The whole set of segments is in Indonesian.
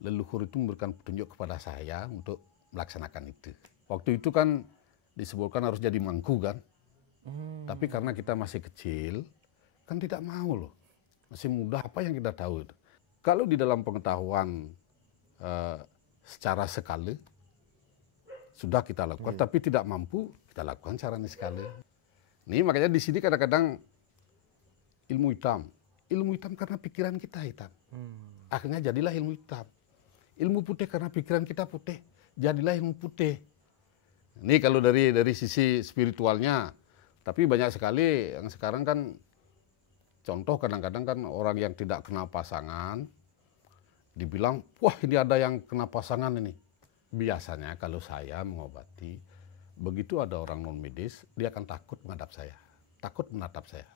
leluhur itu memberikan petunjuk kepada saya untuk melaksanakan itu. Waktu itu kan disebutkan harus jadi mangku kan. Tapi karena kita masih kecil, kan tidak mau loh. Masih muda, apa yang kita tahu itu. Kalau di dalam pengetahuan secara sekali, sudah kita lakukan, tapi tidak mampu, kita lakukan secara sekali. Ini makanya di sini kadang-kadang ilmu hitam. Ilmu hitam karena pikiran kita hitam. Akhirnya jadilah ilmu hitam. Ilmu putih karena pikiran kita putih. Jadilah ilmu putih. Ini kalau dari sisi spiritualnya. Tapi banyak sekali yang sekarang kan, contoh kadang-kadang kan orang yang tidak kena pasangan, dibilang, wah ini ada yang kena pasangan ini. Biasanya kalau saya mengobati, begitu ada orang non medis, dia akan takut menghadap saya. Takut menatap saya.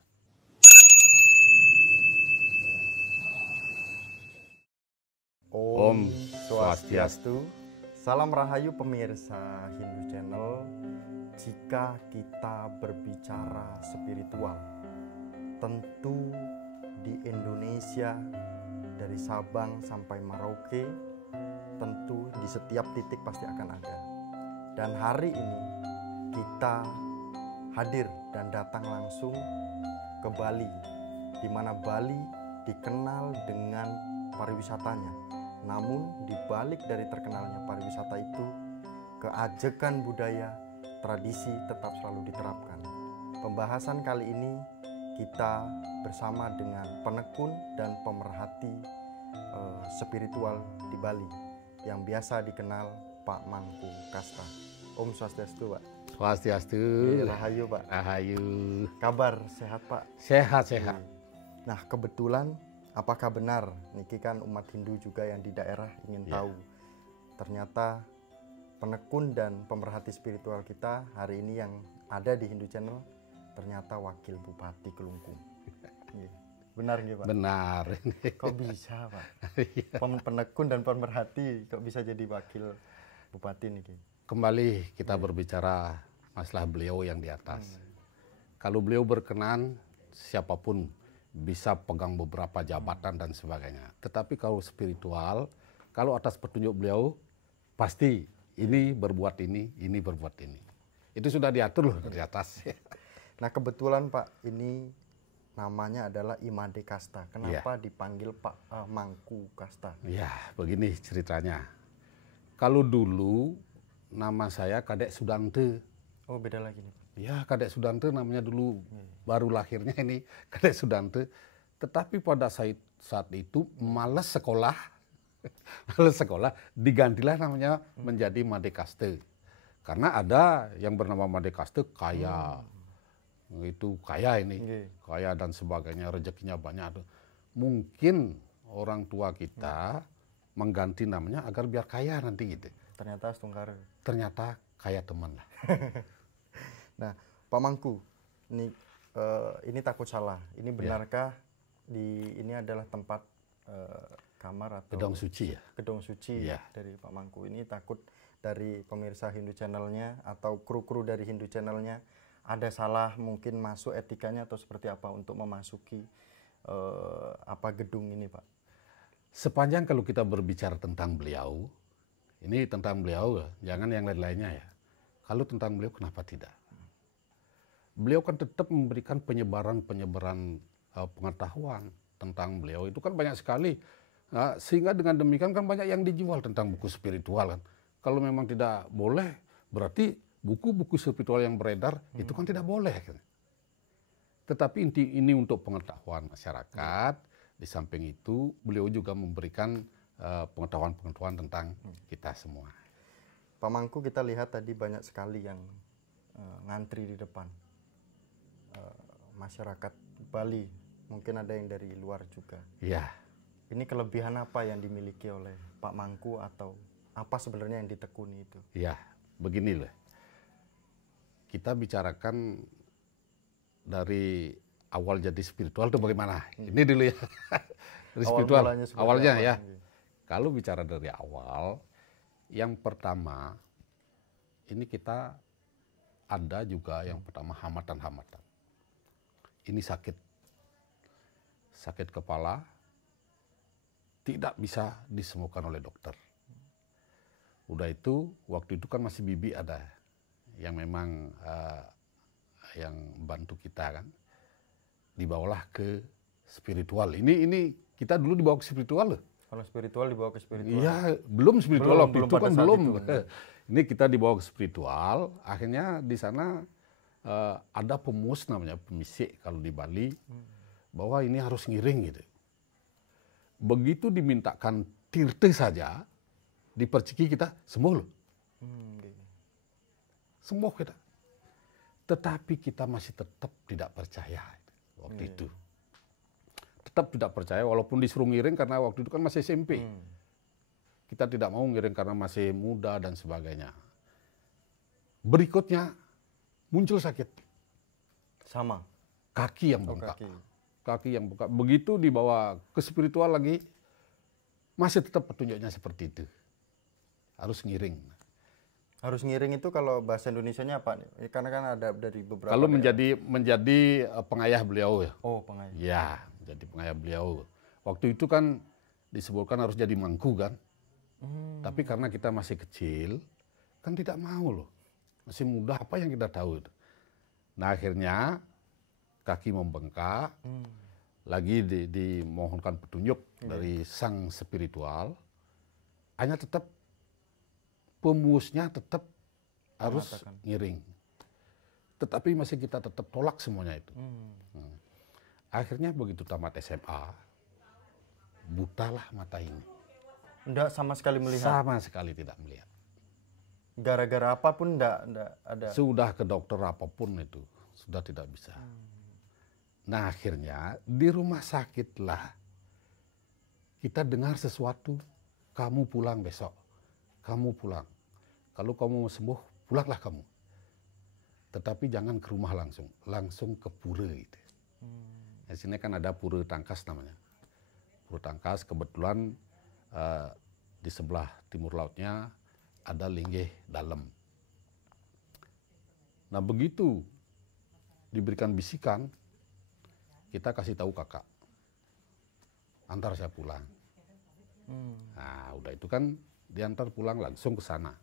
Om Swastiastu. Salam Rahayu pemirsa Hindu Channel. Jika kita berbicara spiritual, tentu di Indonesia dari Sabang sampai Merauke, tentu di setiap titik pasti akan ada. Dan hari ini kita hadir dan datang langsung ke Bali, di mana Bali dikenal dengan pariwisatanya. Namun di balik dari terkenalnya pariwisata itu, keajekan budaya, tradisi tetap selalu diterapkan. Pembahasan kali ini kita bersama dengan penekun dan pemerhati spiritual di Bali yang biasa dikenal Pak Mangku Kasta. Om Swastiastu, Pak. Swastiastu. Rahayu, Pak. Rahayu. Kabar sehat, Pak? Sehat, sehat. Nah, kebetulan apakah benar, niki kan umat Hindu juga yang di daerah ingin tahu. Ternyata penekun dan pemerhati spiritual kita hari ini yang ada di Hindu Channel ternyata wakil Bupati Kelungkung. Benar nggih, Pak? Benar. Kok bisa, Pak? Penekun dan pemerhati kok bisa jadi wakil Bupati niki? Kembali kita berbicara masalah beliau yang di atas. Kalau beliau berkenan, siapapun bisa pegang beberapa jabatan dan sebagainya. Tetapi kalau spiritual, kalau atas petunjuk beliau, pasti ini berbuat ini berbuat ini. Itu sudah diatur loh dari atas. Nah kebetulan Pak, ini namanya adalah Imade Kasta. Kenapa dipanggil Pak Mangku Kasta? Ya, begini ceritanya. Kalau dulu nama saya Kadek Sudante. Oh, beda lagi nih, Pak. Ya, Kadek Sudante namanya dulu, baru lahirnya ini Kadek Sudante. Tetapi pada saat itu malas sekolah, digantilah namanya menjadi Made Kaste. Karena ada yang bernama Made Kaste kaya. Itu kaya ini, kaya dan sebagainya, rezekinya banyak. Mungkin orang tua kita mengganti namanya agar biar kaya nanti gitu. Ternyata setungkar. Ternyata kaya teman lah. Nah, Pak Mangku, ini takut salah. Ini benarkah ini adalah tempat kamar atau gedong suci ya? Gedong suci dari Pak Mangku. Ini takut dari pemirsa Hindu Channelnya atau kru-kru dari Hindu Channelnya ada salah mungkin masuk etikanya atau seperti apa untuk memasuki gedung ini, Pak? Sepanjang kalau kita berbicara tentang beliau, ini tentang beliau, jangan yang lain-lainnya ya. Kalau tentang beliau kenapa tidak? Beliau kan tetap memberikan penyebaran pengetahuan tentang beliau. Itu kan banyak sekali. Nah, sehingga dengan demikian kan banyak yang dijual tentang buku spiritual kan. Kalau memang tidak boleh, berarti buku-buku spiritual yang beredar itu kan tidak boleh. Kan. Tetapi ini untuk pengetahuan masyarakat. Di samping itu beliau juga memberikan pengetahuan-pengetahuan tentang kita semua. Pak Mangku, kita lihat tadi banyak sekali yang ngantri di depan. Masyarakat Bali, mungkin ada yang dari luar juga. Iya. Ini kelebihan apa yang dimiliki oleh Pak Mangku atau apa sebenarnya yang ditekuni itu? Iya, begini loh. Kita bicarakan dari awal jadi spiritual itu bagaimana? Ini dulu ya. Dari spiritual awalnya ya. Kalau bicara dari awal, yang pertama ini kita ada juga yang pertama hambatan-hambatan. Ini sakit kepala, tidak bisa disembuhkan oleh dokter. Udah itu, waktu itu kan masih bibi ada yang memang yang bantu kita kan. Dibawalah ke spiritual. Ini kita dulu dibawa ke spiritual loh. Kalau spiritual dibawa ke spiritual. Iya, belum spiritual waktu itu kan belum. Itu. Ini kita dibawa ke spiritual, akhirnya di sana ada pemus namanya, pemisik kalau di Bali, bahwa ini harus ngiring gitu. Begitu dimintakan tirte saja, diperciki kita sembuh loh. Sembuh kita. Tetapi kita masih tetap tidak percaya waktu itu. Tetap tidak percaya walaupun disuruh ngiring karena waktu itu kan masih SMP. Kita tidak mau ngiring karena masih muda dan sebagainya. Berikutnya muncul sakit. Sama. Kaki yang bengkak. Kaki. Kaki yang bengkak. Begitu dibawa ke spiritual lagi, masih tetap petunjuknya seperti itu. Harus ngiring. Harus ngiring itu kalau bahasa Indonesianya apa nih? Karena kan ada dari beberapa. Kalau menjadi pengayah beliau ya. Oh, pengayah. Ya, menjadi pengayah beliau. Waktu itu kan disebutkan harus jadi mangku kan. Tapi karena kita masih kecil, kan tidak mau loh. Masih muda, apa yang kita tahu itu. Nah akhirnya kaki membengkak, lagi dimohonkan petunjuk dari sang spiritual, hanya tetap pemusnya tetap harus ngiring. Tetapi masih kita tetap tolak semuanya itu. Akhirnya begitu tamat SMA, butalah mata ini. Enggak sama sekali melihat? Sama sekali tidak melihat. Gara-gara apapun enggak ada? Sudah ke dokter apapun itu, sudah tidak bisa. Nah akhirnya di rumah sakitlah kita dengar sesuatu, kamu pulang besok, kamu pulang. Kalau kamu mau sembuh, pulanglah kamu. Tetapi jangan ke rumah langsung ke pura gitu. Di sini kan ada pura Tangkas namanya. Pura Tangkas kebetulan di sebelah timur lautnya ada linggih dalam. Nah begitu diberikan bisikan, kita kasih tahu kakak, antar saya pulang. Nah udah itu kan diantar pulang langsung ke sana.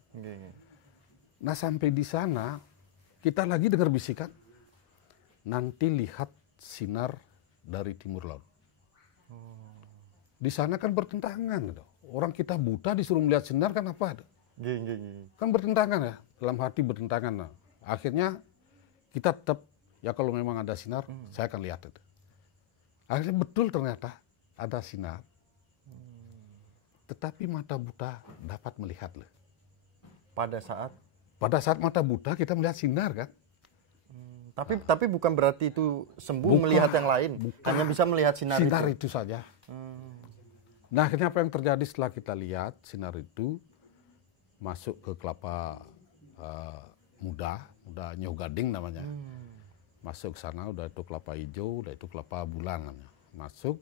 Nah sampai di sana kita lagi dengar bisikan, nanti lihat sinar dari timur laut. Di sana kan bertentangan. Orang kita buta disuruh melihat sinar kan apa? Kan bertentangan ya, dalam hati bertentangan. Akhirnya kita tetap, ya kalau memang ada sinar, saya akan lihat itu. Akhirnya betul ternyata ada sinar. Tetapi mata buta dapat melihat loh. Pada saat? Pada saat mata buta kita melihat sinar kan. Tapi bukan berarti itu sembuh melihat yang lain. Hanya bisa melihat sinar itu saja. Nah akhirnya apa yang terjadi setelah kita lihat sinar itu masuk ke kelapa muda Nyoh Gading namanya. Masuk ke sana udah itu kelapa hijau, udah itu kelapa bulan namanya. Masuk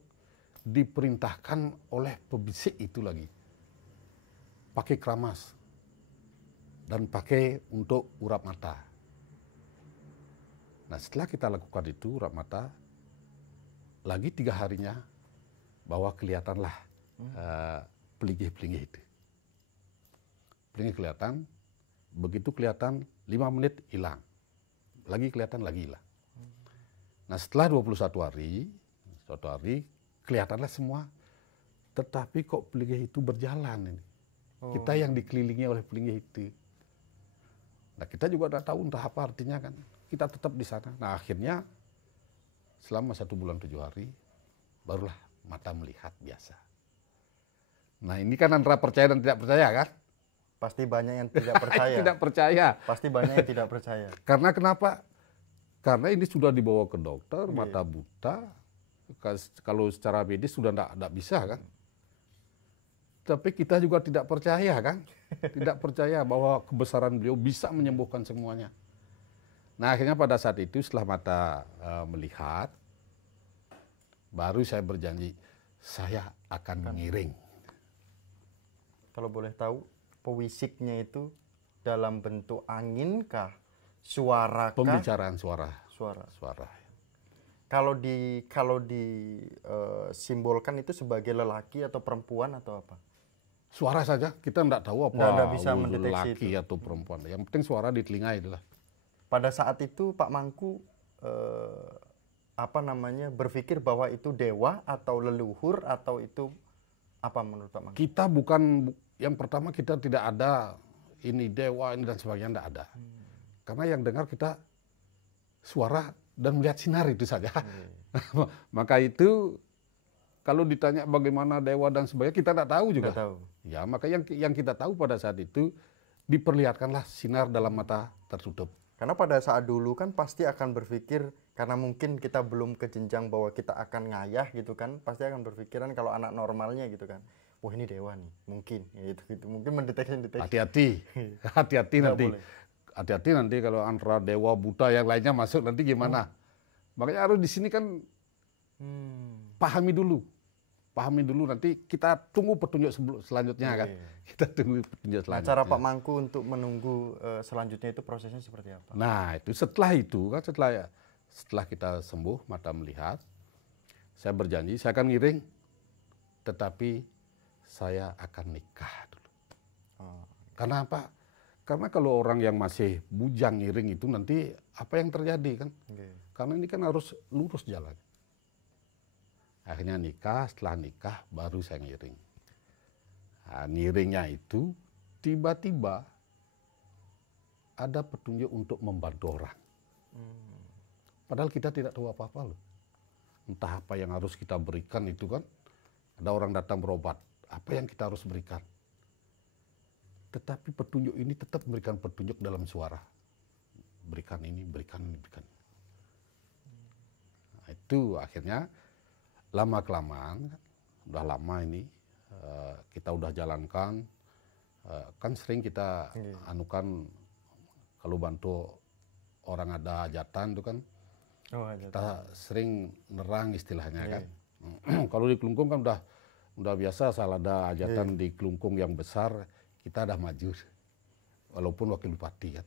diperintahkan oleh pebisik itu lagi pakai keramas dan pakai untuk urap mata. Nah setelah kita lakukan itu urap mata, lagi 3 harinya bahwa kelihatanlah pelinggih-pelinggih itu. Pelinggih kelihatan, begitu kelihatan 5 menit hilang. Lagi kelihatan, lagi hilang. Nah setelah 21 hari, kelihatanlah semua. Tetapi kok pelinggih itu berjalan ini. Kita yang dikelilingi oleh pelinggih itu. Nah kita juga udah tahu entah apa artinya kan. Kita tetap di sana. Nah akhirnya selama 1 bulan 7 hari, barulah mata melihat biasa. Nah ini kan antara percaya dan tidak percaya kan? Pasti banyak yang tidak percaya. Tidak percaya. Pasti banyak yang tidak percaya. Karena kenapa? Karena ini sudah dibawa ke dokter, mata buta. Kalau secara medis sudah tidak bisa kan? Tapi kita juga tidak percaya kan? Tidak percaya bahwa kebesaran beliau bisa menyembuhkan semuanya. Nah akhirnya pada saat itu setelah mata melihat, baru saya berjanji, saya akan mengiring. Kalau boleh tahu, pewisiknya itu dalam bentuk angin kah? Suara kah? Pembicaraan suara. Suara. Kalau simbolkan itu sebagai lelaki atau perempuan atau apa? Suara saja, kita nggak tahu apa Nggak bisa mendeteksi laki itu. atau perempuan. Yang penting suara di telinga itulah. Pada saat itu Pak Mangku berpikir bahwa itu dewa atau leluhur atau itu apa menurut Pak Mangku? Kita bukan, yang pertama kita tidak ada ini dewa ini dan sebagainya, tidak ada. Karena yang dengar kita suara dan melihat sinar itu saja. Maka itu kalau ditanya bagaimana dewa dan sebagainya, kita tidak tahu juga. Nggak tahu. Ya, maka yang kita tahu pada saat itu diperlihatkanlah sinar dalam mata tertutup. Karena pada saat dulu kan pasti akan berpikir, karena mungkin kita belum ke jenjang bahwa kita akan ngayah gitu kan, pasti akan berpikiran kalau anak normalnya gitu kan, wah ini dewa nih, mungkin ya gitu. Mungkin mendeteksi. Hati-hati, hati-hati nanti. Boleh. Hati-hati nanti kalau antara dewa, buta yang lainnya masuk nanti gimana. Makanya harus di sini kan pahami dulu nanti kita tunggu petunjuk selanjutnya kan. Kita tunggu petunjuk selanjutnya. Cara Pak Mangku untuk menunggu selanjutnya itu prosesnya seperti apa? Nah itu setelah kita sembuh mata melihat, saya berjanji saya akan ngiring, tetapi saya akan nikah dulu. Karena apa? Karena kalau orang yang masih bujang ngiring itu nanti apa yang terjadi kan? Karena ini kan harus lurus jalan. Akhirnya nikah, setelah nikah baru saya ngiring. Nah, ngiringnya itu tiba-tiba ada petunjuk untuk membantu orang. Padahal kita tidak tahu apa-apa loh. Entah apa yang harus kita berikan itu kan. Ada orang datang berobat, apa yang kita harus berikan. Tetapi petunjuk ini tetap memberikan petunjuk dalam suara. Berikan ini, berikan ini, berikan. Nah, itu akhirnya lama-kelamaan, udah lama ini, kita udah jalankan, kan sering kita anukan kalau bantu orang ada hajatan itu kan, kita sering nerang istilahnya kan. Kalau di Kelungkung kan udah biasa asal ada hajatan di Kelungkung yang besar, kita udah maju, walaupun wakil bupati kan.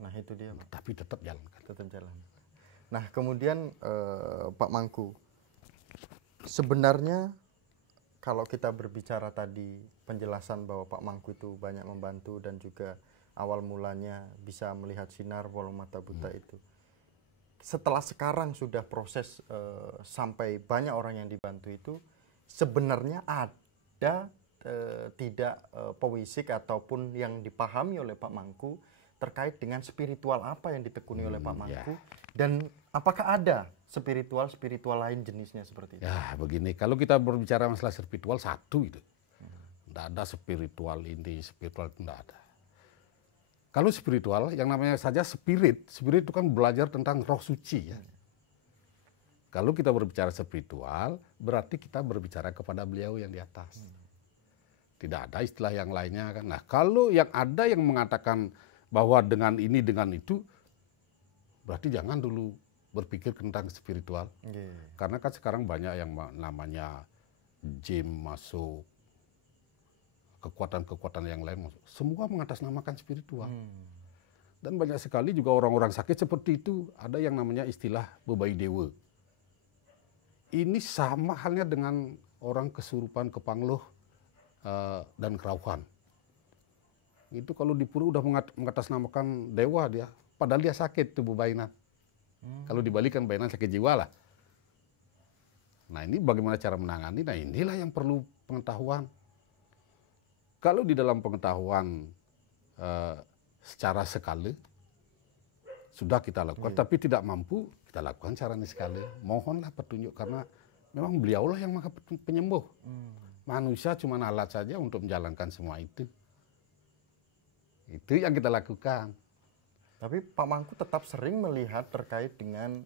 Nah itu dia. Tapi tetap jalankan. Tetap jalan. Nah kemudian Pak Mangku, sebenarnya kalau kita berbicara tadi penjelasan bahwa Pak Mangku itu banyak membantu dan juga awal mulanya bisa melihat sinar walau mata buta itu. Setelah sekarang sudah proses sampai banyak orang yang dibantu itu, sebenarnya ada tidak pewisik ataupun yang dipahami oleh Pak Mangku terkait dengan spiritual apa yang ditekuni oleh Pak Mangku, dan apakah ada spiritual lain jenisnya seperti itu? Ya begini, kalau kita berbicara masalah spiritual satu itu, tidak ada spiritual ini, spiritual itu tidak ada. Kalau spiritual, yang namanya saja spirit itu kan belajar tentang roh suci ya. Kalau kita berbicara spiritual, berarti kita berbicara kepada beliau yang di atas. Tidak ada istilah yang lainnya kan. Nah kalau yang ada yang mengatakan bahwa dengan ini, dengan itu, berarti jangan dulu berpikir tentang spiritual. Karena kan sekarang banyak yang namanya jin masuk, kekuatan-kekuatan yang lain masuk. Semua mengatasnamakan spiritual. Dan banyak sekali juga orang-orang sakit seperti itu, ada yang namanya istilah bebai dewa. Ini sama halnya dengan orang kesurupan, kepangluh, dan kerauhan. Itu kalau di pura udah mengatasnamakan dewa dia, padahal dia sakit tubuh bainan. Kalau dibalikan bainan sakit jiwa lah. Nah ini bagaimana cara menangani? Nah inilah yang perlu pengetahuan. Kalau di dalam pengetahuan secara sekali sudah kita lakukan, tapi tidak mampu, kita lakukan secara sekali. Mohonlah petunjuk karena memang beliaulah yang maha penyembuh. Manusia cuma alat saja untuk menjalankan semua itu. Itu yang kita lakukan. Tapi Pak Mangku tetap sering melihat terkait dengan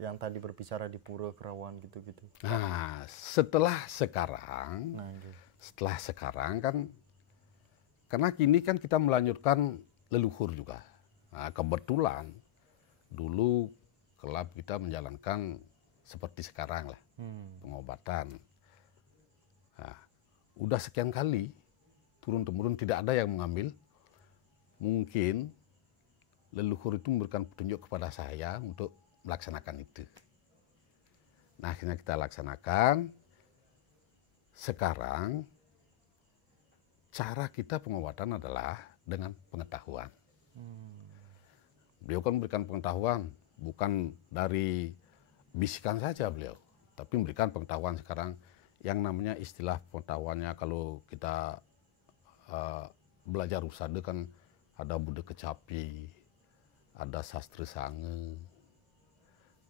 yang tadi berbicara di pura kerawan gitu-gitu. Nah, setelah sekarang kan, karena kini kan kita melanjutkan leluhur juga. Nah, kebetulan dulu kelab kita menjalankan seperti sekarang lah, pengobatan. Nah, udah sekian kali turun-temurun tidak ada yang mengambil. Mungkin leluhur itu memberikan petunjuk kepada saya untuk melaksanakan itu. Nah, akhirnya kita laksanakan. Sekarang cara kita pengobatan adalah dengan pengetahuan. Beliau kan memberikan pengetahuan, bukan dari bisikan saja beliau, tapi memberikan pengetahuan sekarang yang namanya istilah pengetahuannya kalau kita belajar Usada kan ada Buddha Kecapi, ada Sastra Sange,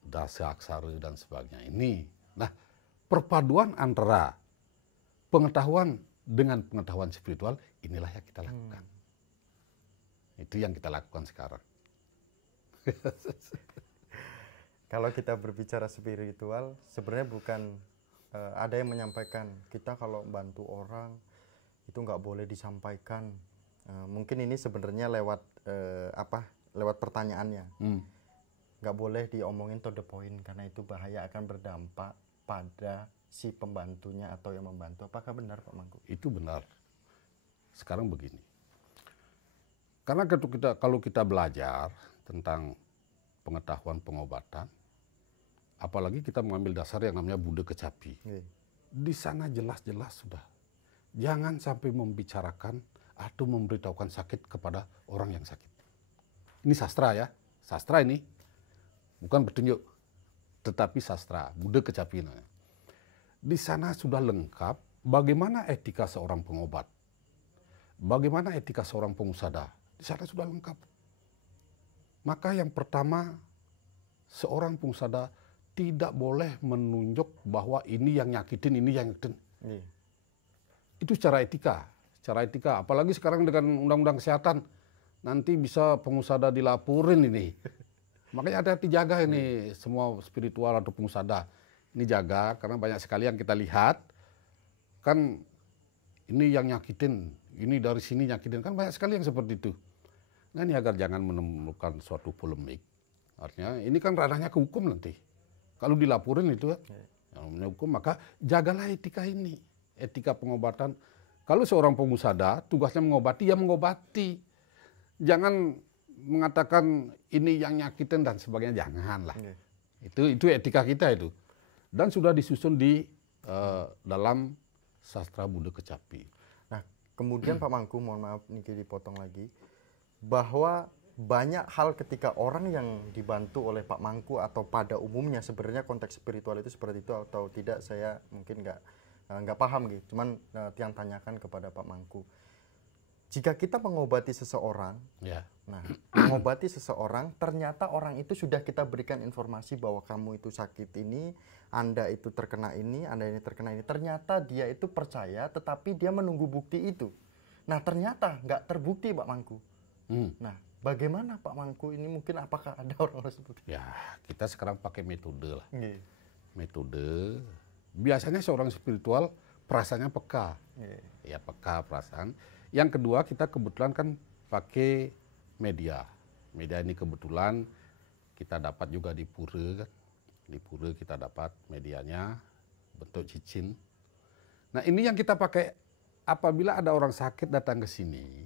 Dasa Aksara dan sebagainya. Nah, perpaduan antara pengetahuan dengan pengetahuan spiritual inilah yang kita lakukan. Itu yang kita lakukan sekarang. Kalau kita berbicara spiritual, sebenarnya bukan ada yang menyampaikan kita kalau bantu orang itu nggak boleh disampaikan. Mungkin ini sebenarnya lewat lewat pertanyaannya. Nggak boleh diomongin to the point karena itu bahaya, akan berdampak pada si pembantunya atau yang membantu. Apakah benar Pak Mangku? Itu benar. Sekarang begini. Karena kalau kita belajar tentang pengetahuan pengobatan, apalagi kita mengambil dasar yang namanya Buddha Kecapi. Di sana jelas-jelas sudah. Jangan sampai membicarakan atau memberitahukan sakit kepada orang yang sakit. Ini sastra ya. Sastra ini. Bukan petunjuk. Tetapi sastra. Buddha Kecapi namanya. Di sana sudah lengkap bagaimana etika seorang pengobat. Bagaimana etika seorang pengusada. Di sana sudah lengkap. Maka yang pertama, seorang pengusada tidak boleh menunjuk bahwa ini yang nyakitin, ini yang nyakitin. Itu secara etika. Secara etika, apalagi sekarang dengan undang-undang kesehatan, nanti bisa pengusada dilaporin ini. Makanya hati-hati jaga ini semua spiritual atau pengusada. Ini jaga, karena banyak sekali yang kita lihat, kan ini yang nyakitin, ini dari sini nyakitin, kan banyak sekali yang seperti itu. Nah ini agar jangan menemukan suatu polemik, artinya ini kan ranahnya ke hukum nanti. Kalau dilaporin itu, yang namanya hukum, maka jagalah etika ini, etika pengobatan. Kalau seorang pengusada, tugasnya mengobati, ya mengobati. Jangan mengatakan ini yang nyakitin dan sebagainya, janganlah. Itu etika kita itu. Dan sudah disusun di dalam sastra Buddha Kecapi. Nah, kemudian Pak Mangku, mohon maaf Niki dipotong lagi, bahwa banyak hal ketika orang yang dibantu oleh Pak Mangku atau pada umumnya sebenarnya konteks spiritual itu seperti itu atau tidak, saya mungkin nggak paham gitu. Cuman yang tanyakan kepada Pak Mangku. Jika kita mengobati seseorang, nah mengobati seseorang, ternyata orang itu sudah kita berikan informasi bahwa kamu itu sakit ini, Anda itu terkena ini, Anda ini terkena ini. Ternyata dia itu percaya, tetapi dia menunggu bukti itu. Nah ternyata nggak terbukti Pak Mangku. Nah bagaimana Pak Mangku ini, mungkin apakah ada orang seperti itu? Ya kita sekarang pakai metode lah. Metode, biasanya seorang spiritual perasaannya peka. Ya peka perasaan. Yang kedua, kita kebetulan kan pakai media. Media ini kebetulan kita dapat juga di Pura kan. Di Pura kita dapat medianya bentuk cincin. Nah ini yang kita pakai apabila ada orang sakit datang ke sini,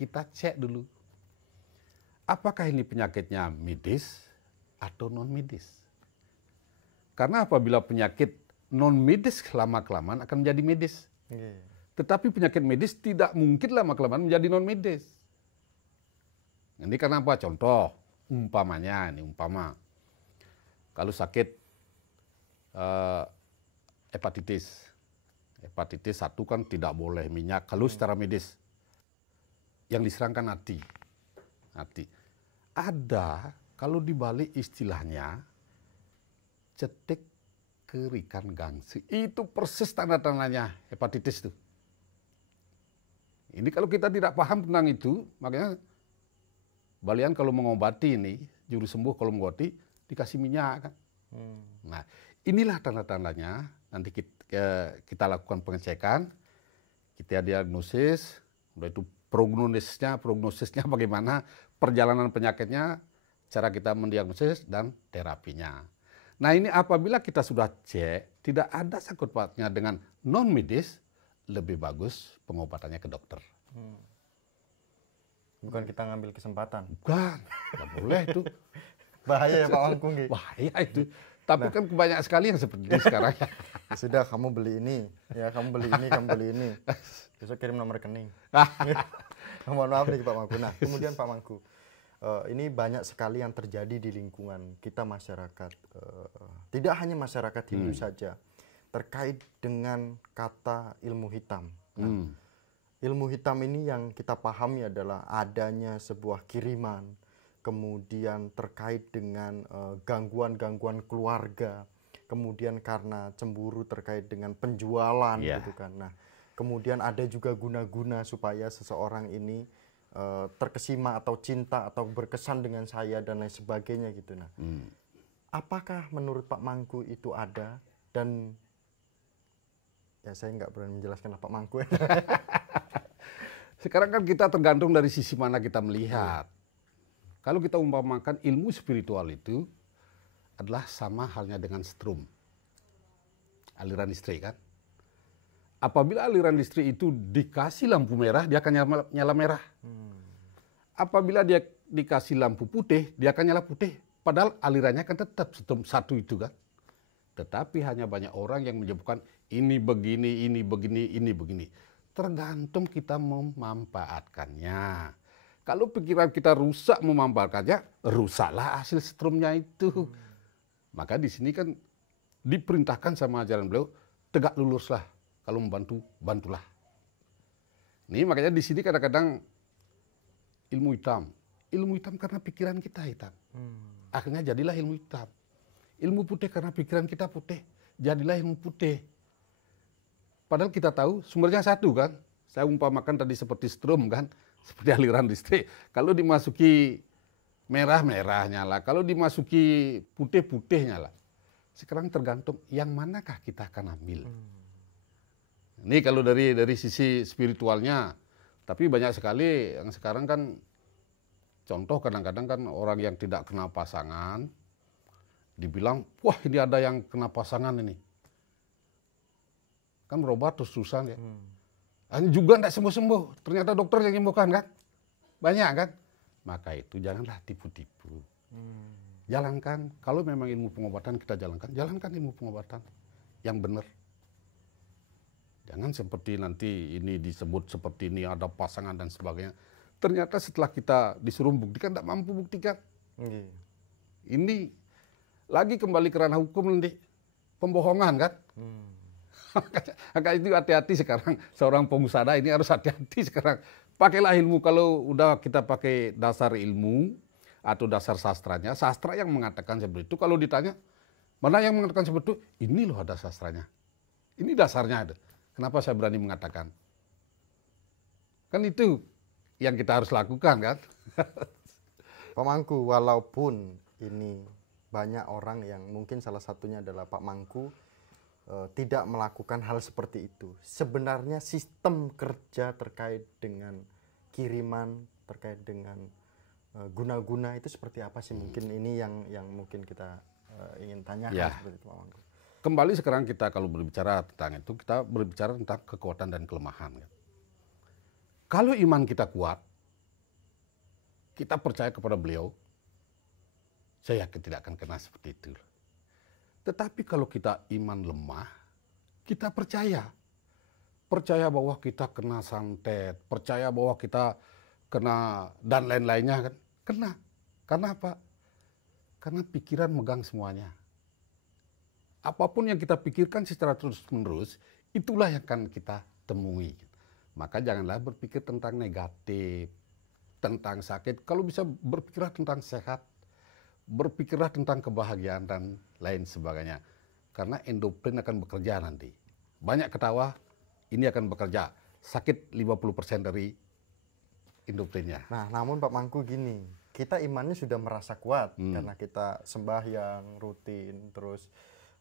kita cek dulu. Apakah ini penyakitnya medis atau non medis? Karena apabila penyakit non medis lama-kelamaan akan menjadi medis. Tetapi penyakit medis tidak mungkin lama-kelamaan menjadi non-medis. Ini karena apa? Contoh, umpamanya, ini umpama. Kalau sakit hepatitis. Hepatitis 1 kan tidak boleh minyak. Kalau secara medis, yang diserangkan hati. Ada, kalau dibalik istilahnya, cetek kerikan gangsi. Itu persis tanda-tandanya hepatitis itu. Ini kalau kita tidak paham tentang itu, makanya balian kalau mengobati ini, juru sembuh kalau mengobati, dikasih minyak kan. Nah, inilah tanda-tandanya, nanti kita lakukan pengecekan, kita diagnosis, udah itu prognosisnya bagaimana, perjalanan penyakitnya, cara kita mendiagnosis, dan terapinya. Nah ini apabila kita sudah cek, tidak ada sangkut pautnya dengan non-medis, lebih bagus pengobatannya ke dokter. Bukan kita ngambil kesempatan. Bukan, nggak boleh itu. Bahaya ya Pak Mangku. Bahaya itu. Tapi kan banyak sekali yang seperti ini sekarang. Sudah, kamu beli ini, ya kamu beli ini, kamu beli ini. Besok kirim nomor rekening. Mohon maaf nih Pak Mangku. Nah, kemudian Pak Mangku, ini banyak sekali yang terjadi di lingkungan kita masyarakat. Tidak hanya masyarakat Hindu saja, terkait dengan kata ilmu hitam. Nah, ilmu hitam ini yang kita pahami adalah adanya sebuah kiriman, kemudian terkait dengan gangguan-gangguan keluarga, kemudian karena cemburu terkait dengan penjualan gitu kan. Nah, kemudian ada juga guna-guna supaya seseorang ini terkesima atau cinta atau berkesan dengan saya dan lain sebagainya gitu. Nah, apakah menurut Pak Mangku itu ada? Dan ya saya nggak berani menjelaskan Pak Mangku. Sekarang kan kita tergantung dari sisi mana kita melihat. Kalau kita umpamakan ilmu spiritual itu adalah sama halnya dengan strum, aliran listrik kan. Apabila aliran listrik itu dikasih lampu merah, dia akan nyala merah. Apabila dia dikasih lampu putih, dia akan nyala putih. Padahal alirannya kan tetap satu itu kan. Tetapi hanya banyak orang yang menyebutkan ini begini, ini begini, ini begini. Tergantung kita memanfaatkannya. Kalau pikiran kita rusak memanfaatkannya, rusaklah hasil strumnya itu. Maka di sini kan diperintahkan sama ajaran beliau, tegak luruslah. Kalau membantu, bantulah. Ini makanya di sini kadang-kadang ilmu hitam. Ilmu hitam karena pikiran kita hitam. Akhirnya jadilah ilmu hitam. Ilmu putih karena pikiran kita putih. Jadilah ilmu putih. Padahal kita tahu sumbernya satu kan. Saya umpamakan tadi seperti strum kan. Seperti aliran listrik. Kalau dimasuki merah-merah nyala. Kalau dimasuki putih-putih nyala. Sekarang tergantung yang manakah kita akan ambil. Ini kalau dari sisi spiritualnya. Tapi banyak sekali yang sekarang kan. Contoh kadang-kadang kan orang yang tidak kena pasangan. Dibilang, wah ini ada yang kena pasangan ini. Kan berobat terus susah ya. Juga tidak sembuh-sembuh. Ternyata dokter yang nyembuhkan kan. Banyak kan. Maka itu janganlah tipu-tipu. Jalankan. Kalau memang ilmu pengobatan kita jalankan. Jalankan ilmu pengobatan. Yang benar. Jangan seperti nanti ini disebut seperti ini. Ada pasangan dan sebagainya. Ternyata setelah kita disuruh buktikan. Tidak mampu buktikan. Ini lagi kembali ke ranah hukum nanti. Pembohongan kan. Maka itu hati-hati sekarang. Seorang pengusaha ini harus hati-hati sekarang. Pakailah ilmu. Kalau udah kita pakai dasar ilmu atau dasar sastranya. Sastra yang mengatakan seperti itu. Kalau ditanya, mana yang mengatakan seperti itu? Ini loh ada sastranya. Ini dasarnya ada. Kenapa saya berani mengatakan? Kan itu yang kita harus lakukan kan. Pak Mangku, walaupun ini banyak orang yang mungkin salah satunya adalah Pak Mangku tidak melakukan hal seperti itu. Sebenarnya sistem kerja terkait dengan kiriman, terkait dengan guna-guna itu seperti apa sih? Mungkin ini yang mungkin kita ingin tanyakan seperti itu Pak Mangku. Kembali sekarang kita kalau berbicara tentang itu, kita berbicara tentang kekuatan dan kelemahan. Kalau iman kita kuat, kita percaya kepada beliau, saya yakin tidak akan kena seperti itu. Tetapi kalau kita iman lemah, kita percaya. Percaya bahwa kita kena santet, percaya bahwa kita kena dan lain-lainnya kan. Kena. Karena apa? Karena pikiran megang semuanya. Apapun yang kita pikirkan secara terus-menerus, itulah yang akan kita temui. Maka janganlah berpikir tentang negatif, tentang sakit. Kalau bisa berpikirlah tentang sehat, berpikirlah tentang kebahagiaan dan lain sebagainya. Karena endorfin akan bekerja nanti. Banyak ketawa, ini akan bekerja. Sakit 50% dari endorfinnya. Nah, namun Pak Mangku gini, kita imannya sudah merasa kuat karena kita sembahyang rutin, terus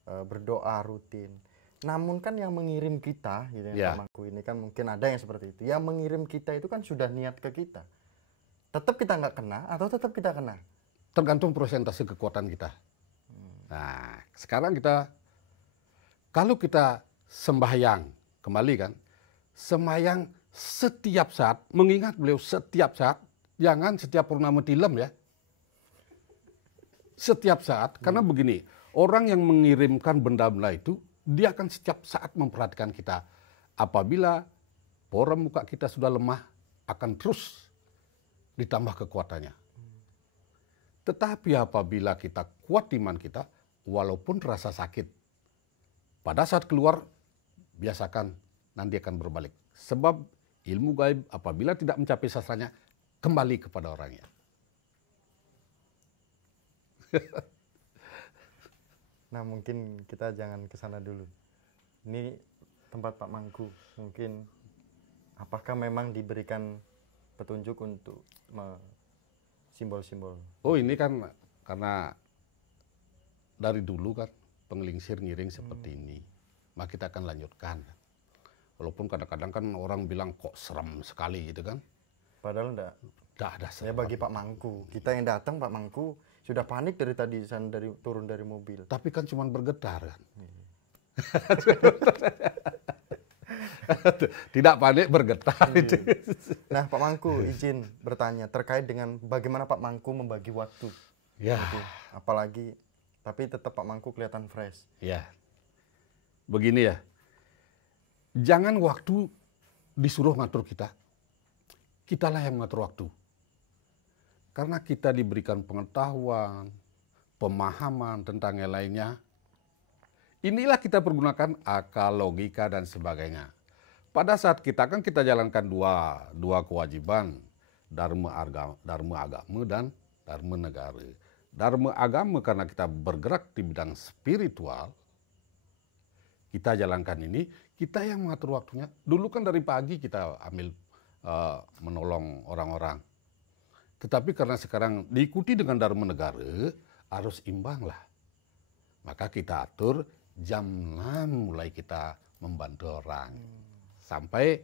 berdoa rutin. Namun kan yang mengirim kita, gitu ya, Pak Mangku ini kan mungkin ada yang seperti itu. Yang mengirim kita itu kan sudah niat ke kita. Tetap kita nggak kena atau tetap kita kena? Tergantung persentase kekuatan kita. Nah, sekarang kita, kalau kita sembahyang, kembali kan, sembahyang setiap saat, mengingat beliau setiap saat, jangan setiap purnama tilam ya. Setiap saat, karena begini, Orang yang mengirimkan benda-benda itu, dia akan setiap saat memperhatikan kita. Apabila pora muka kita sudah lemah, akan terus ditambah kekuatannya. Tetapi apabila kita kuat iman kita, walaupun rasa sakit, pada saat keluar, biasakan nanti akan berbalik. Sebab ilmu gaib apabila tidak mencapai sasarannya, kembali kepada orangnya. Nah, mungkin kita jangan ke sana dulu. Ini tempat Pak Mangku. Mungkin apakah memang diberikan petunjuk untuk simbol-simbol? Oh, ini kan karena dari dulu kan penglingsir ngiring seperti ini. Maka kita akan lanjutkan. Walaupun kadang-kadang kan orang bilang kok serem sekali gitu kan. Padahal enggak. Tidak ada Ya serem. bagi Pak Mangku. Kita yang datang Pak Mangku sudah panik dari tadi turun dari mobil. Tapi kan cuma bergetar kan. Tidak panik, bergetar. Nah, Pak Mangku izin bertanya terkait dengan bagaimana Pak Mangku membagi waktu. Ya, Gitu. Apalagi tapi tetap Pak Mangku kelihatan fresh. ya. Begini ya. Jangan waktu disuruh ngatur kita. Kitalah yang mengatur waktu. Karena kita diberikan pengetahuan, pemahaman tentang yang lainnya. Inilah kita pergunakan akal, logika, dan sebagainya. Pada saat kita jalankan dua kewajiban, dharma agama dan dharma negara. Dharma agama karena kita bergerak di bidang spiritual, kita jalankan ini, kita yang mengatur waktunya. Dulu kan dari pagi kita ambil menolong orang-orang. Tetapi karena sekarang diikuti dengan dharma negara, harus imbang lah. Maka kita atur jam 6 mulai kita membantu orang. Sampai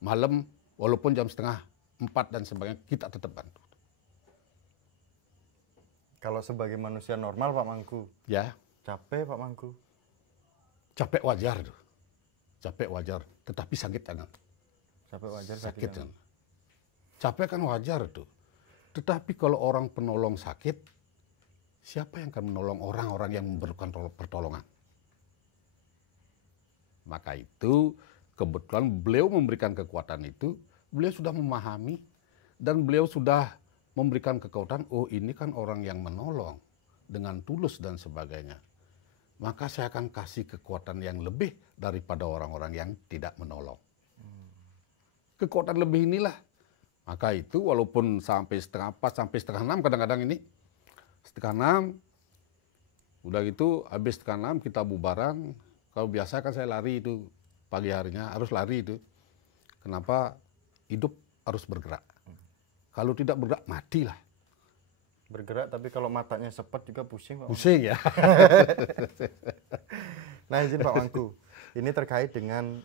malam, walaupun jam setengah 4 dan sebagainya, kita tetap bantu. Kalau sebagai manusia normal Pak Mangku, Ya, capek Pak Mangku. capek wajar tuh. Capek wajar, tetapi sakit jangan. Capek wajar Sakit kan? jangan. Capek kan wajar tuh. Tetapi kalau orang penolong sakit, siapa yang akan menolong orang-orang yang memerlukan pertolongan? Maka itu kebetulan beliau memberikan kekuatan itu, beliau sudah memahami dan beliau sudah memberikan kekuatan, oh ini kan orang yang menolong dengan tulus dan sebagainya. Maka saya akan kasih kekuatan yang lebih daripada orang-orang yang tidak menolong. Kekuatan lebih inilah. Maka itu walaupun sampai setengah 4, sampai setengah 6 kadang-kadang ini. Setengah 6, udah gitu habis setengah 6 kita bubaran. Kalau biasa kan saya lari itu, pagi harinya harus lari itu. Kenapa? Hidup harus bergerak. Kalau tidak bergerak, matilah. Bergerak tapi kalau matanya sepet juga pusing Pak. Pusing ya. Nah, izin Pak Mangku. Ini terkait dengan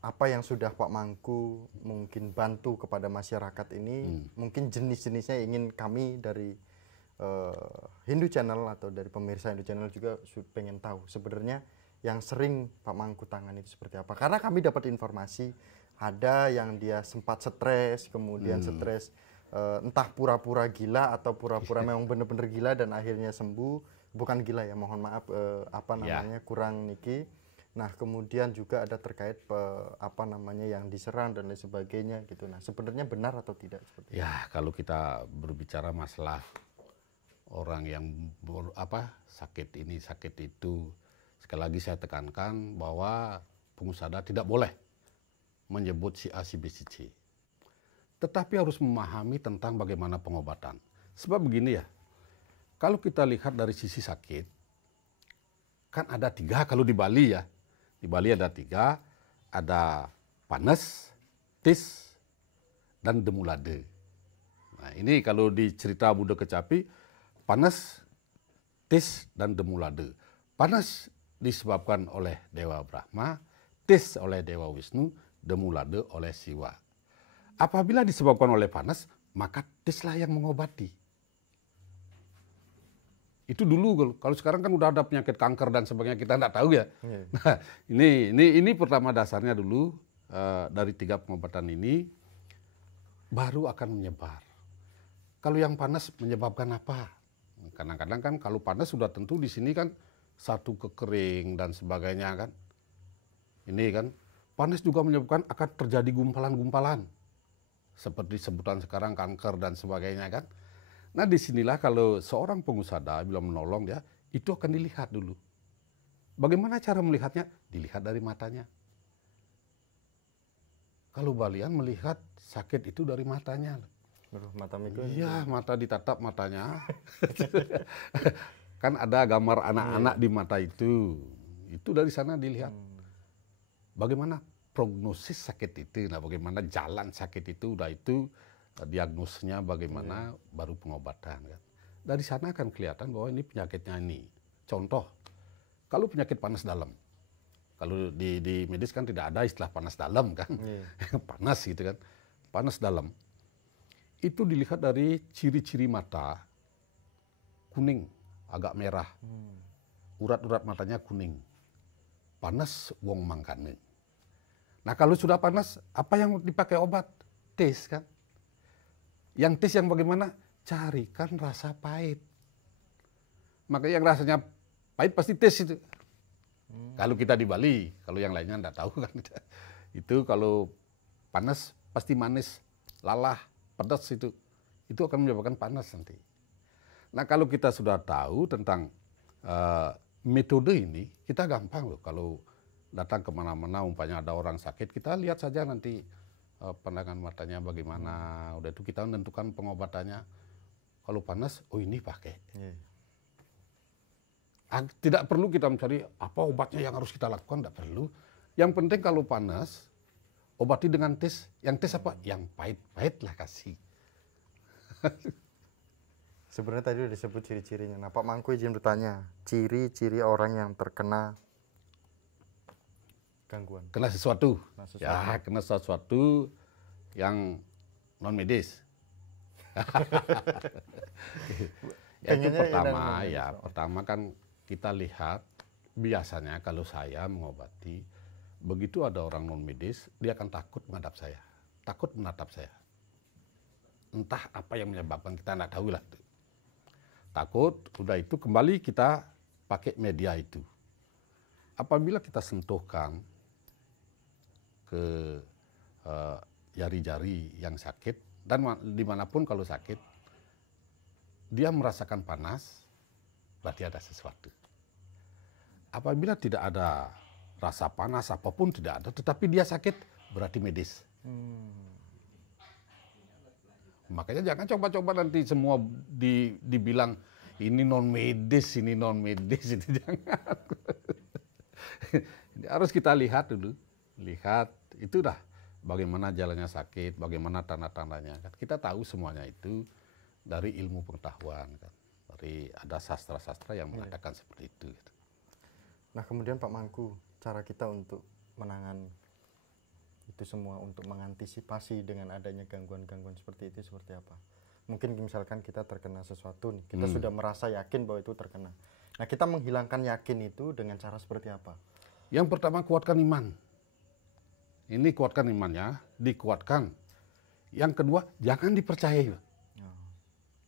apa yang sudah Pak Mangku mungkin bantu kepada masyarakat ini, mungkin jenis-jenisnya ingin kami dari Hindu Channel atau dari pemirsa Hindu Channel juga pengen tahu sebenarnya yang sering Pak Mangku tangani itu seperti apa. Karena kami dapat informasi ada yang dia sempat stres, kemudian stres entah pura-pura gila atau pura-pura memang benar-benar gila dan akhirnya sembuh. Bukan gila ya, mohon maaf kurang niki. Nah, kemudian juga ada terkait yang diserang dan lain sebagainya gitu. Nah, sebenarnya benar atau tidak seperti itu? Ya, kalau kita berbicara masalah orang yang sakit ini, sakit itu, sekali lagi saya tekankan bahwa pengusaha tidak boleh menyebut si A, si B, si C. Tetapi harus memahami tentang bagaimana pengobatan. Sebab begini ya, kalau kita lihat dari sisi sakit, kan ada 3 kalau di Bali ya. Di Bali ada 3, ada panas, tis, dan demulade. Nah ini kalau di cerita Buddha Kecapi, panas, tis, dan demulade. Panas disebabkan oleh Dewa Brahma, tis oleh Dewa Wisnu, demulade oleh Siwa. Apabila disebabkan oleh panas, maka tislah yang mengobati. Itu dulu, kalau sekarang kan udah ada penyakit kanker dan sebagainya, kita nggak tahu ya. Nah, ini pertama dasarnya dulu, dari 3 pengobatan ini, baru akan menyebar. Kalau yang panas menyebabkan apa? Kadang-kadang kan kalau panas sudah tentu di sini kan satu kekering dan sebagainya kan. Ini kan panas juga menyebabkan akan terjadi gumpalan-gumpalan. Seperti sebutan sekarang kanker dan sebagainya kan. Nah disinilah kalau seorang pengusaha bila menolong dia, itu akan dilihat dulu. Bagaimana cara melihatnya? Dilihat dari matanya. Kalau Balian melihat sakit itu dari matanya. Mata Miko. Iya, mata ditatap matanya. Kan ada gambar anak-anak di mata itu. Itu dari sana dilihat. Bagaimana prognosis sakit itu, nah bagaimana jalan sakit itu, udah itu diagnosnya bagaimana, baru pengobatan kan. Dari sana akan kelihatan bahwa ini penyakitnya ini. Contoh, kalau penyakit panas dalam, kalau di medis kan tidak ada istilah panas dalam kan, panas gitu kan, panas dalam. Itu dilihat dari ciri-ciri mata, kuning, agak merah, urat-urat matanya kuning, panas wong mangkane. Nah kalau sudah panas, apa yang dipakai obat? Tes kan. Yang tes yang bagaimana? Carikan rasa pahit. Maka yang rasanya pahit pasti tes itu. Kalau kita di Bali, kalau yang lainnya enggak tahu kan. Itu kalau panas pasti manis, lalah, pedas itu. Itu akan menyebabkan panas nanti. Nah kalau kita sudah tahu tentang metode ini, kita gampang loh kalau datang kemana-mana, umpamanya ada orang sakit, kita lihat saja nanti pandangan matanya bagaimana. Udah itu kita menentukan pengobatannya. Kalau panas, oh ini pakai. Tidak perlu kita mencari apa obatnya yang harus kita lakukan, tidak perlu. Yang penting kalau panas, obati dengan tes. Yang tes apa? Yang pahit-pahit lah kasih. Sebenarnya tadi udah disebut ciri-cirinya. Nah Pak Mangku izin bertanya, ciri-ciri orang yang terkena gangguan. Kena sesuatu. Ya, kena sesuatu yang non medis. Itu pertama ya, pertama kan kita lihat biasanya kalau saya mengobati, begitu ada orang non medis, dia akan takut menghadap saya, takut menatap saya. Entah apa yang menyebabkan, kita nggak tahu lah. Takut, udah itu kembali kita pakai media itu. Apabila kita sentuhkan ke jari-jari yang sakit, dan dimanapun kalau sakit, dia merasakan panas, berarti ada sesuatu. Apabila tidak ada rasa panas, apapun tidak ada, tetapi dia sakit, berarti medis. Makanya jangan coba-coba nanti semua dibilang, ini non medis, ini non medis, itu jangan. Harus kita lihat dulu, lihat itu dah bagaimana jalannya sakit, bagaimana tanda-tandanya. Kita tahu semuanya itu dari ilmu pengetahuan, kan. Dari ada sastra-sastra yang mengatakan seperti itu. Nah kemudian Pak Mangku, cara kita untuk menangani itu semua, untuk mengantisipasi dengan adanya gangguan-gangguan seperti itu seperti apa? Mungkin misalkan kita terkena sesuatu nih, kita sudah merasa yakin bahwa itu terkena. Nah kita menghilangkan yakin itu dengan cara seperti apa? Yang pertama, kuatkan iman. Ini kuatkan imannya, dikuatkan. Yang kedua, jangan dipercayai.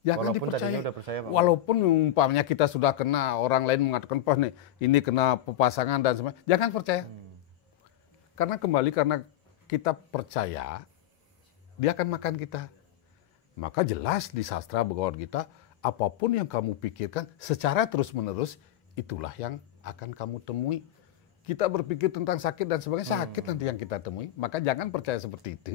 Jangan Walaupun dipercayai. tadinya udah percaya, Pak. Walaupun umpamanya kita sudah kena, orang lain mengatakan, "Pak nih, ini kena pepasangan dan sebagainya." Jangan percaya. Karena kita percaya, dia akan makan kita. Maka jelas di sastra Bhagavad Gita, apapun yang kamu pikirkan secara terus-menerus, itulah yang akan kamu temui. Kita berpikir tentang sakit dan sebagainya, sakit nanti yang kita temui. Maka jangan percaya seperti itu.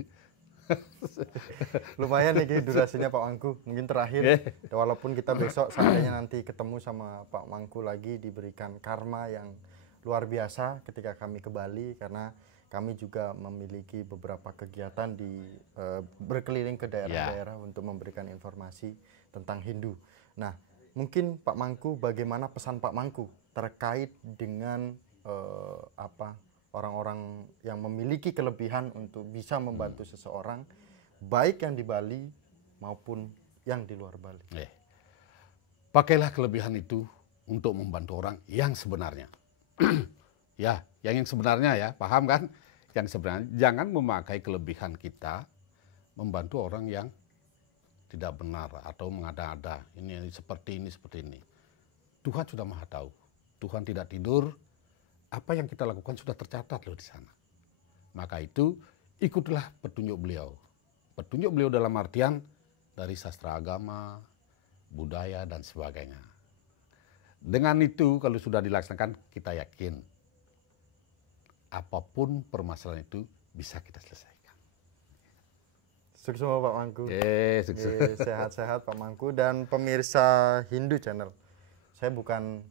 Lumayan nih durasinya Pak Mangku. Mungkin terakhir, walaupun kita besok seandainya nanti ketemu sama Pak Mangku lagi, diberikan karma yang luar biasa ketika kami ke Bali, karena kami juga memiliki beberapa kegiatan di berkeliling ke daerah-daerah untuk memberikan informasi tentang Hindu. Nah, mungkin Pak Mangku, bagaimana pesan Pak Mangku terkait dengan orang-orang yang memiliki kelebihan untuk bisa membantu seseorang, baik yang di Bali maupun yang di luar Bali? Pakailah kelebihan itu untuk membantu orang yang sebenarnya. Ya, yang sebenarnya ya, paham kan? Yang sebenarnya, jangan memakai kelebihan kita membantu orang yang tidak benar atau mengada-ada. Ini seperti ini, seperti ini. Tuhan sudah maha tahu. Tuhan tidak tidur. Apa yang kita lakukan sudah tercatat loh di sana. Maka itu ikutlah petunjuk beliau. Petunjuk beliau dalam artian dari sastra agama, budaya, dan sebagainya. Dengan itu kalau sudah dilaksanakan, kita yakin apapun permasalahan itu bisa kita selesaikan. Sukses Pak Mangku. Sukses. Sehat-sehat Pak Mangku dan pemirsa Hindu Channel. Saya bukan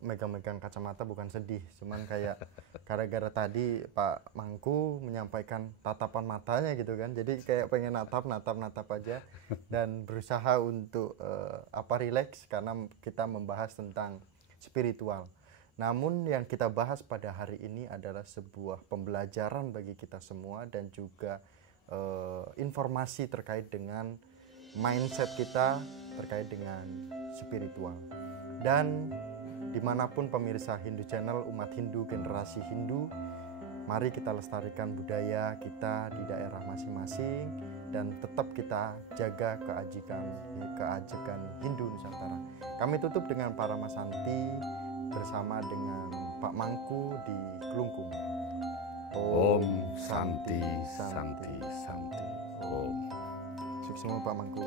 megang-megang kacamata, bukan sedih, cuman kayak gara-gara tadi Pak Mangku menyampaikan tatapan matanya gitu kan, jadi kayak pengen natap aja dan berusaha untuk rileks karena kita membahas tentang spiritual. Namun yang kita bahas pada hari ini adalah sebuah pembelajaran bagi kita semua dan juga informasi terkait dengan mindset kita terkait dengan spiritual. Dan dimanapun pemirsa Hindu Channel, umat Hindu, generasi Hindu, mari kita lestarikan budaya kita di daerah masing-masing dan tetap kita jaga keajekan Hindu Nusantara. Kami tutup dengan para Masanti bersama dengan Pak Mangku di Kelungkung. Om Santi, Santi, Santi, Om. Sukses semua Pak Mangku.